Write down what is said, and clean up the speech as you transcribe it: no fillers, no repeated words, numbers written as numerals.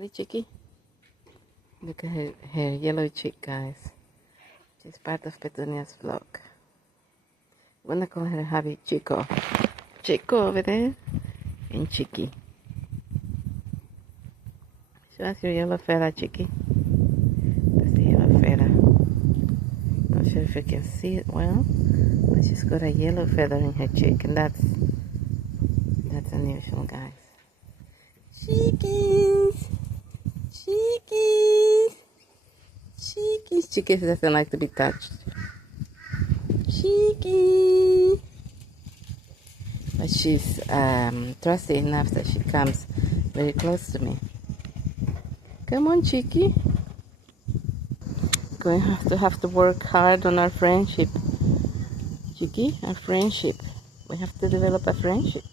Hey, Chiqui. Look at her yellow chick, guys. She's part of Petunia's vlog. We're gonna call her hubby Chico. Chico over there and Chiqui. Show us your yellow feather, Chiqui. That's the yellow feather. Not sure if you can see it well, but she's got a yellow feather in her cheek, and that's unusual, guys. Chickies! Chickies! Chickies! Chickies doesn't like to be touched. Chiqui! But she's trusty enough that she comes very close to me. Come on, Chiqui. Going to have to work hard on our friendship. Chiqui, our friendship. We have to develop a friendship.